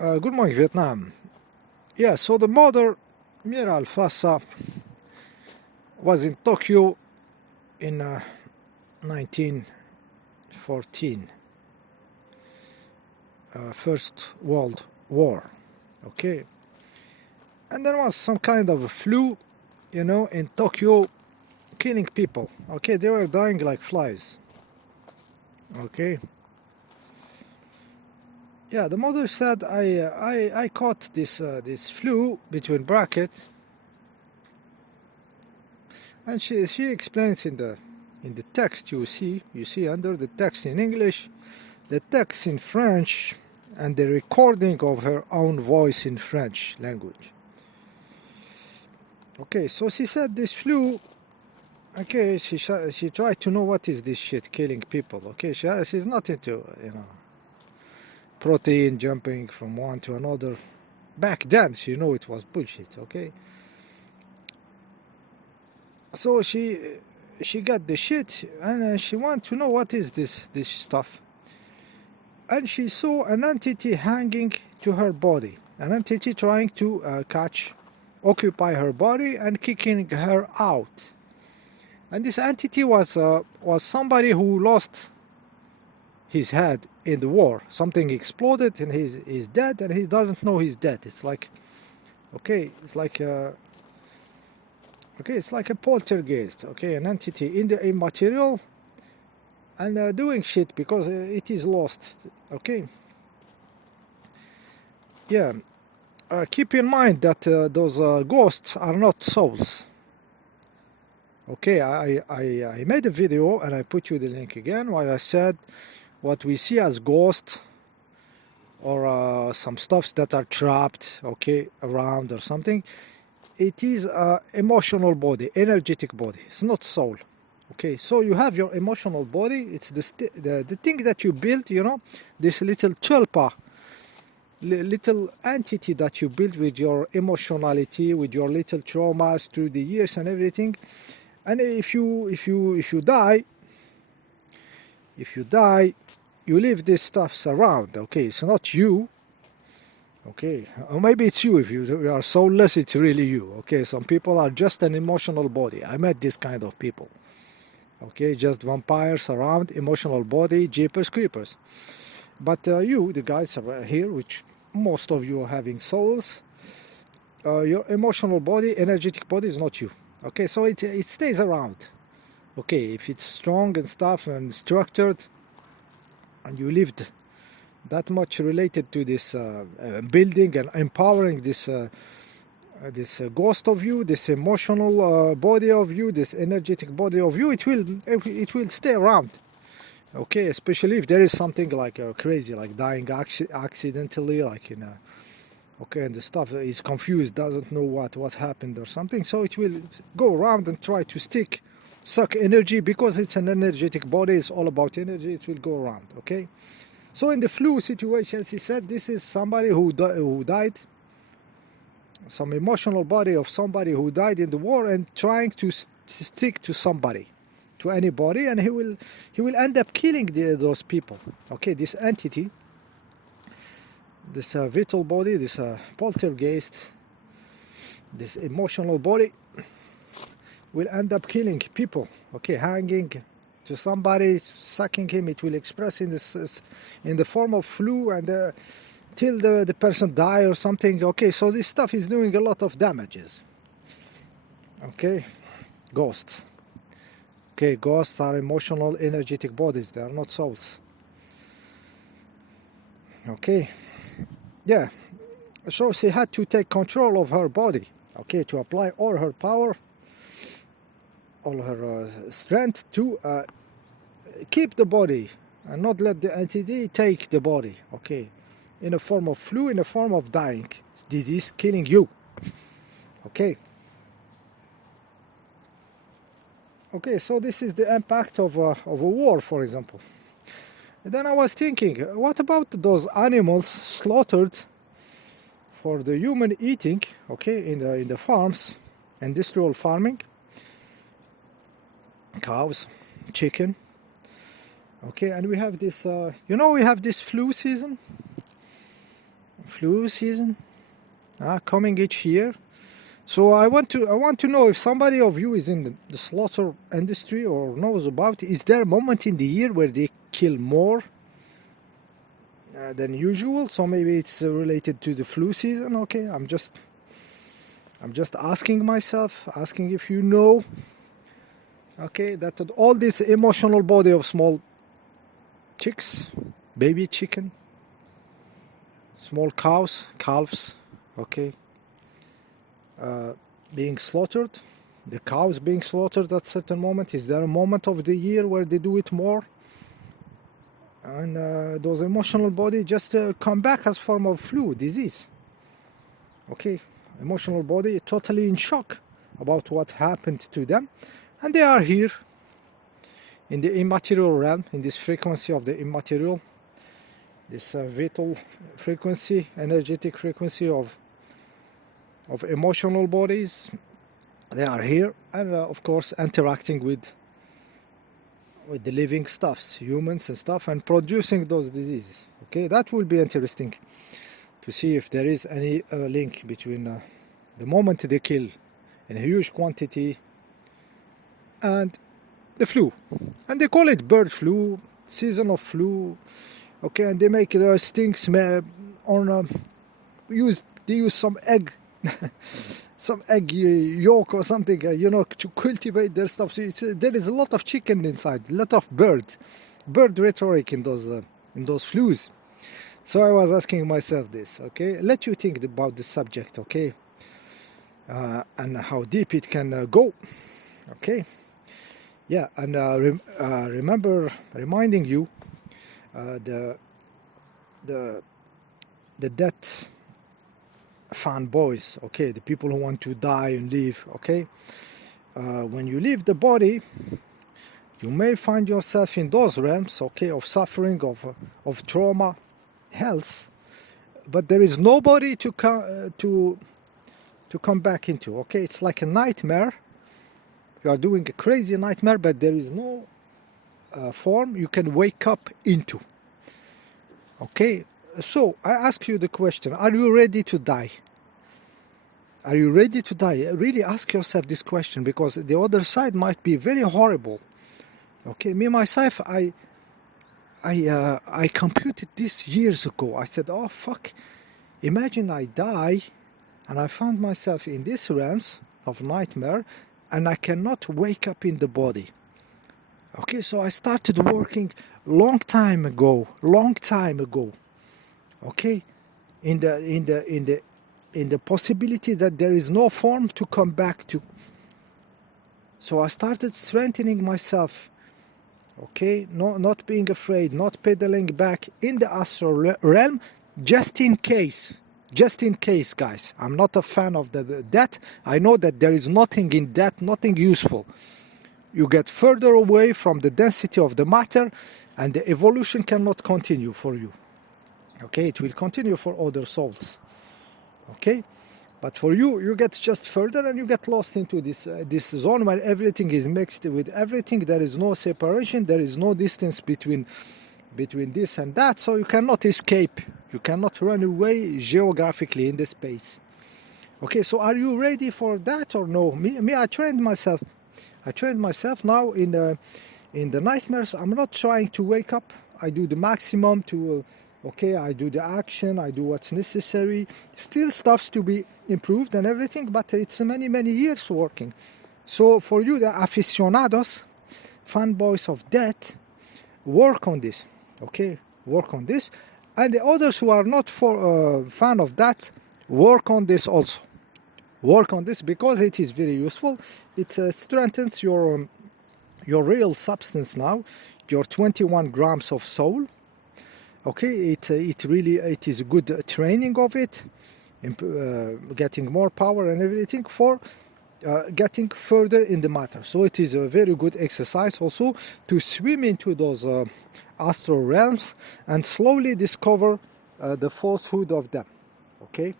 Good morning, Vietnam. Yeah, so the mother, Mira Alfassa, was in Tokyo in 1914, First World War. Okay, and there was some kind of a flu, in Tokyo, killing people. Okay, they were dying like flies. Okay, yeah, the mother said, I caught this flu between brackets, and she explains in the text you see under the text in English, the text in French, and the recording of her own voice in French language. Okay, so she said this flu. Okay, she tried to know what is this shit killing people. Okay, she's not into protein jumping from one to another. Back then, she knew it was bullshit. Okay, so she got the shit and she wanted to know what is this stuff. And she saw an entity hanging to her body, an entity trying to occupy her body and kicking her out. And this entity was somebody who lost his head in the war. Something exploded and he's dead and he doesn't know he's dead. It's like, okay, it's like a poltergeist. Okay, an entity in the immaterial and doing shit because it is lost. Okay, yeah. Keep in mind that those ghosts are not souls. Okay, I made a video and I put you the link again where I said what we see as ghosts or some stuffs that are trapped, okay, around or something. It is emotional body, energetic body. It's not soul. Okay, so you have your emotional body. It's the thing that you build, this little tulpa, little entity that you build with your emotionality, with your little traumas through the years and everything. And if you die, you leave these stuffs around. Okay, it's not you. Okay, or maybe it's you. If you are soulless, it's really you. Okay, some people are just an emotional body. I met this kind of people. Okay, just vampires around, emotional body, jeepers creepers. But you, the guys are here, which most of you are having souls. Your emotional body, energetic body is not you. Okay, so it stays around. Okay, if it's strong and stuff and structured, and you lived that much related to this building and empowering this ghost of you, this emotional body of you, this energetic body of you, it will stay around. Okay, especially if there is something like crazy, like dying accidentally, like in a okay, and the stuff is confused, doesn't know what happened or something, so it will go around and try to suck energy because it's an energetic body. It's all about energy. It will go around. Okay, so in the flu situations, he said this is somebody who died, some emotional body of somebody who died in the war and trying to stick to somebody, to anybody, and he will end up killing those people. Okay, this entity, this vital body, this poltergeist, this emotional body will end up killing people. Okay, hanging to somebody, sucking him. It will express in the form of flu and till the person die or something. Okay, so this stuff is doing a lot of damages. Okay, ghosts. Okay, ghosts are emotional, energetic bodies. They are not souls. Okay, yeah. So she had to take control of her body. Okay, to apply all her power, all her strength to keep the body and not let the entity take the body. Okay, in a form of flu, in a form of dying disease, killing you. Okay. Okay, so this is the impact of a war, for example. And then I was thinking, what about those animals slaughtered for the human eating? Okay, in the farms, industrial farming, cows, chicken. Okay, and we have this, we have this flu season. flu season coming each year. So I want to know if somebody of you is in the slaughter industry or knows about it. Is there a moment in the year where they kill more than usual? So maybe it's related to the flu season. Okay, I'm just asking myself, asking if you know. Okay, that all this emotional body of small chicks, baby chicken, small cows, calves, okay, being slaughtered. The cows being slaughtered at certain moment. Is there a moment of the year where they do it more? And those emotional body just come back as form of flu disease. Okay, emotional body totally in shock about what happened to them, and they are here in the immaterial realm, in this frequency of the immaterial, this vital frequency, energetic frequency of emotional bodies. They are here, and of course interacting with the living stuffs, humans and stuff, and producing those diseases. Okay, that will be interesting to see if there is any link between the moment they kill in a huge quantity and the flu. And they call it bird flu, season of flu. Okay, and they make stinks on they use some egg some egg yolk or something, to cultivate their stuff. So there is a lot of chicken inside, a lot of bird rhetoric in those flus. So I was asking myself this. Okay, let you think about the subject. Okay, and how deep it can go. Okay, yeah, and remember reminding you the death fanboys, okay, the people who want to die and live. Okay, when you leave the body, you may find yourself in those realms, okay, of suffering, of trauma, health, but there is nobody to come back into. Okay, it's like a nightmare. You are doing a crazy nightmare, but there is no form you can wake up into. Okay, so I ask you the question: are you ready to die? Are you ready to die? Really ask yourself this question, because the other side might be very horrible. Okay, me myself, I computed this years ago. I said, oh fuck, imagine I die and I found myself in these realms of nightmare and I cannot wake up in the body. Okay, so I started working long time ago. Okay, in the possibility that there is no form to come back to. So I started strengthening myself. Okay, not being afraid, not pedaling back in the astral realm, just in case, guys. I'm not a fan of that. I know that there is nothing in that, nothing useful. You get further away from the density of the matter, and the evolution cannot continue for you. Okay, it will continue for other souls. Okay, but for you, you get just further and you get lost into this zone where everything is mixed with everything. There is no separation. There is no distance between this and that. So you cannot escape. You cannot run away geographically in the space. Okay, so are you ready for that or no? Me, I trained myself. Now in the nightmares. I'm not trying to wake up. I do the maximum to. Okay, I do the action, I do what's necessary. Still stuff's to be improved and everything, but it's many years working. So for you, the aficionados, fanboys of death, work on this. Okay, work on this. And the others who are not fan of that, work on this also. Work on this because it is very useful. It strengthens your real substance now, your 21 grams of soul. Okay, it is a good training of it, getting more power and everything for getting further in the matter. So it is a very good exercise also to swim into those astral realms and slowly discover the falsehood of them. Okay.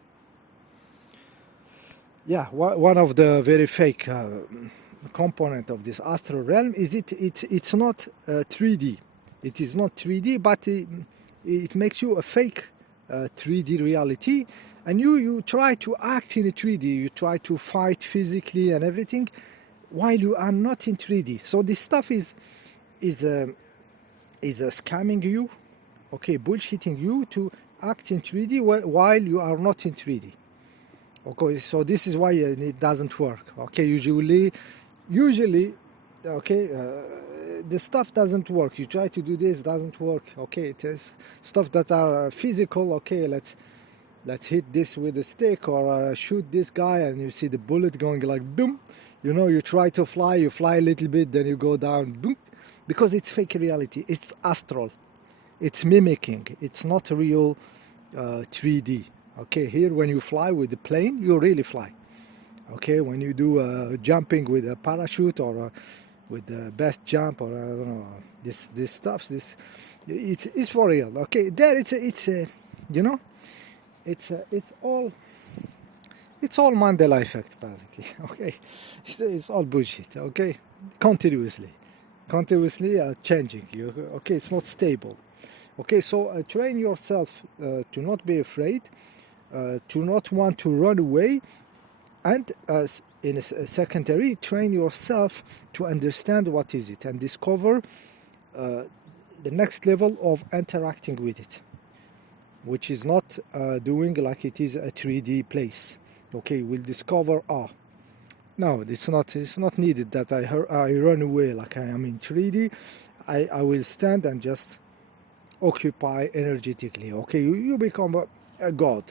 Yeah, one of the very fake component of this astral realm is it's not 3D. It is not 3D, but it makes you a fake 3D reality, and you try to act in a 3D, you try to fight physically and everything while you are not in 3D. So this stuff is scamming you, okay, bullshitting you to act in 3D while you are not in 3D. Okay, so this is why it doesn't work. Okay, usually, okay, the stuff doesn't work. You try to do this, doesn't work. Okay, it is stuff that are physical. Okay, let's hit this with a stick or shoot this guy, and you see the bullet going like boom. You know, you try to fly, you fly a little bit, then you go down, boom, because it's fake reality. It's astral. It's mimicking. It's not real 3D. Okay, here when you fly with the plane, you really fly. Okay, when you do jumping with a parachute or with the best jump or I don't know this stuff, it's for real. Okay, there it's you know it's all Mandela effect basically. Okay, it's all bullshit. Okay, continuously changing. Okay, it's not stable. Okay, so train yourself to not be afraid, to not want to run away, and in a secondary, train yourself to understand what is it and discover the next level of interacting with it, which is not doing like it is a 3D place. Okay, we'll discover, no, it's not needed that I run away like I am in 3D. I will stand and just occupy energetically. Okay, you become a god.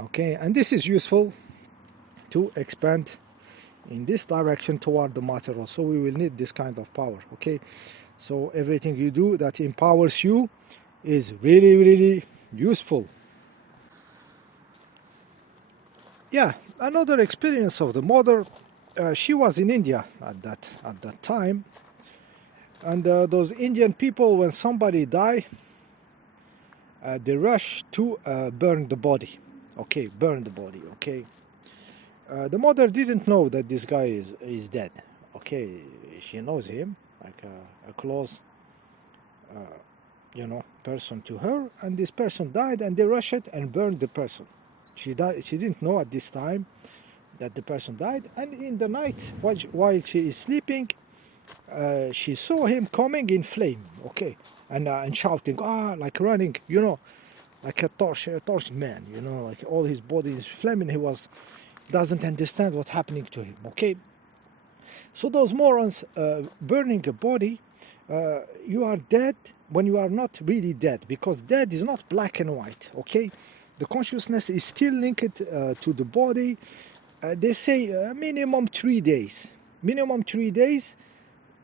Okay, and this is useful to expand in this direction toward the matter. Also, we will need this kind of power. Okay, so everything you do that empowers you is really useful. Yeah, another experience of the mother. She was in India at that time, and those Indian people, when somebody die, they rush to burn the body. Okay, burn the body. Okay, the mother didn't know that this guy is dead. Okay, she knows him like a close, person to her, and this person died, and they rushed and burned the person. She died. She didn't know at this time that the person died, and in the night, while she is sleeping, she saw him coming in flame. Okay, and shouting, like running, like a torch man, like all his body is flaming. He doesn't understand what's happening to him. Okay, so those morons burning a body, you are dead when you are not really dead, because dead is not black and white. Okay, the consciousness is still linked to the body. They say minimum 3 days. Minimum 3 days.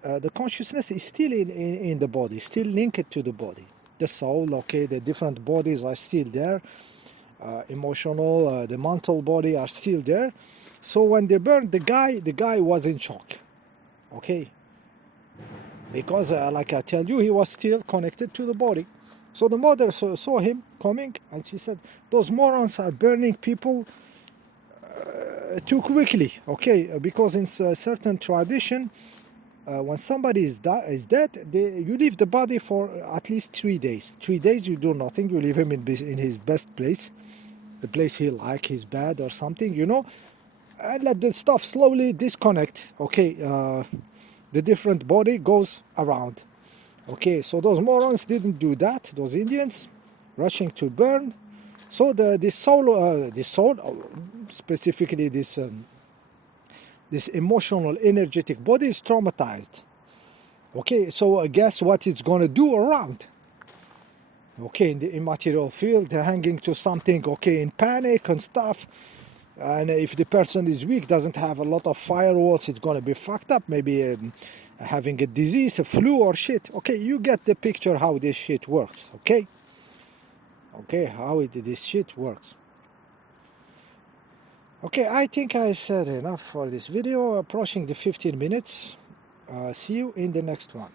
The consciousness is still in the body, still linked to the body. The soul, okay, the different bodies are still there. Emotional, the mental body are still there. So when they burned the guy was in shock. Okay, because like I tell you, he was still connected to the body. So the mother saw him coming, and she said, those morons are burning people too quickly. Okay, because in a certain tradition, when somebody is dead, you leave the body for at least 3 days. 3 days you do nothing. You leave him in his best place, the place he like, his bed or something, and let the stuff slowly disconnect. Okay, the different body goes around. Okay, so those morons didn't do that. Those Indians rushing to burn. So the soul, specifically this emotional, energetic body is traumatized. Okay, so guess what it's going to do around? Okay, in the immaterial field, they're hanging to something, okay, in panic and stuff. And if the person is weak, doesn't have a lot of firewalls, it's going to be fucked up. Maybe having a disease, a flu or shit. Okay, you get the picture how this shit works, okay? Okay, how this shit works. Okay, I think I said enough for this video, approaching the 15 minutes. See you in the next one.